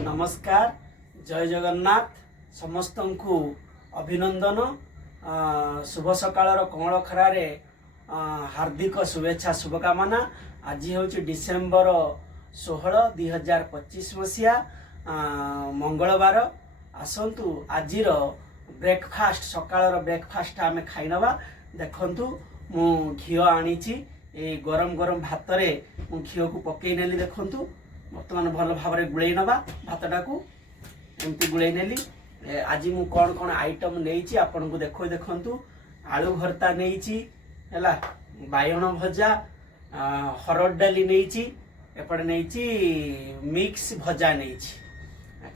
नमस्कार जय जगन्नाथ समस्त को अभिनंदन शुभ सकाळ कमल खरारे हार्दिक शुभेच्छा शुभकामना। आज हूँ डिसेम्बर 16 2025 मसीहा मंगलवार। आसतु आज ब्रेकफास्ट सकाळ ब्रेकफास्ट आम खाईनवा। देखु मु घी आनी गरम गरम भात रे मु घी को पकई नेली। देखु बर्तमान भल भाव गुड़े नवा भातटा को एमती गुड़े नेली। आज मु कौन कौन आइटम नहीं आपन को देखो देखु आलू भर्ता नहीं है, बायण भजा, हरड़ डाली नहीं, एपटे नहीं मिक्स भजा नहीं।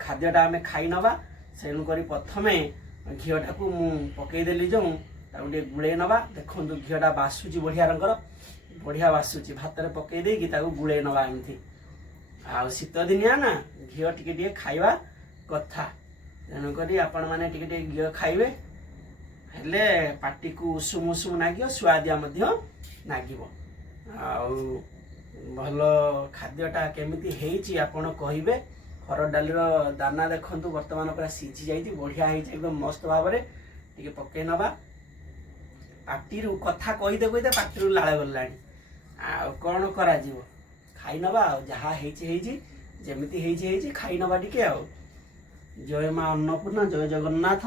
खाद्यटा आम खाई नवा सेणुक प्रथम घीटा को मु पकईदेली जो गोटे गुड़े नवा। देखो घीटा बासुची बढ़िया रंगर बढ़िया बासुची भात में पकई देकी गुड़े नवा। एमती आ शीत दिनिया ना घी टिके खाइबा कथा, तेणुक आपण मैंने टिके घी खाइबे हेले पाटी को उषुम उषुम नागियो सुआदिया नागिबो। भल खाद्यटा केमिति हेइची आपण कहिबे। हरड़ डालीर दाना देखंतु वर्तमान पूरा सिझी जाइए बढ़िया है एकदम मस्त भाव में। टिके पकई नवा पाटी कथा कहीदे कहीदे पाटी लाल गलानी आ कौन करा जीवो खाई नवा। जहाँ जमीती खाई नवा टिके आ। जय माँ अन्नपूर्णा जय जगन्नाथ।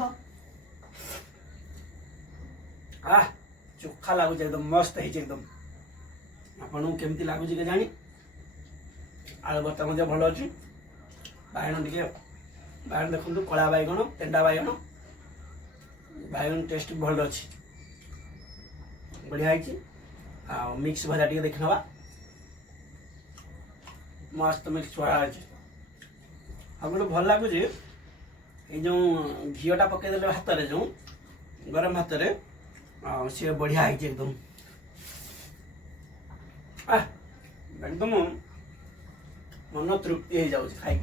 चोखा लगुच एकदम मस्त है एकदम। आपन केमती लगुच के जानी आलू भर्ता भल अच्छी। बायण टिके बायण देखु कला बैगण तेंडा बैगण बैगण टेस्ट भल अच्छी बढ़िया है। मिक्स भजा टिके देखि नवा मस्त मिक्स छुआ अच्छे। अब गोटे भल लगुच ये जो घीटा पकईदे भात में जो गरम भात में सी बढ़िया है एकदम। एकदम मन तृप्ति हो जाऊँ खाई।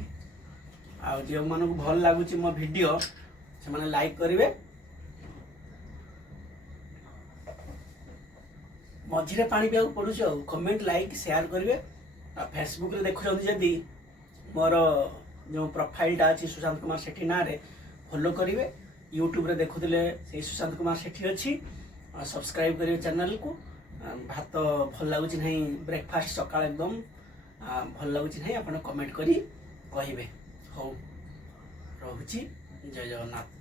जो मन को भल लगुच मो वीडियो से मैंने लाइक करेंगे, मझे पानी पिया पड़ू कमेंट लाइक शेयर करेंगे। फेसबुक रे देखुं जदि मोर जो प्रोफाइलटा अच्छी सुशांत कुमार सेठी ना रे फॉलो करेंगे। यूट्यूब रे देखुले से सुशांत कुमार सेठी अच्छी सब्सक्राइब करेंगे चैनल को। भात भल लगुच नहीं ब्रेकफास्ट सकाळ एकदम भल लगुच नहीं आप कमेंट करी कहिबे। हो रहुची जय जगन्नाथ।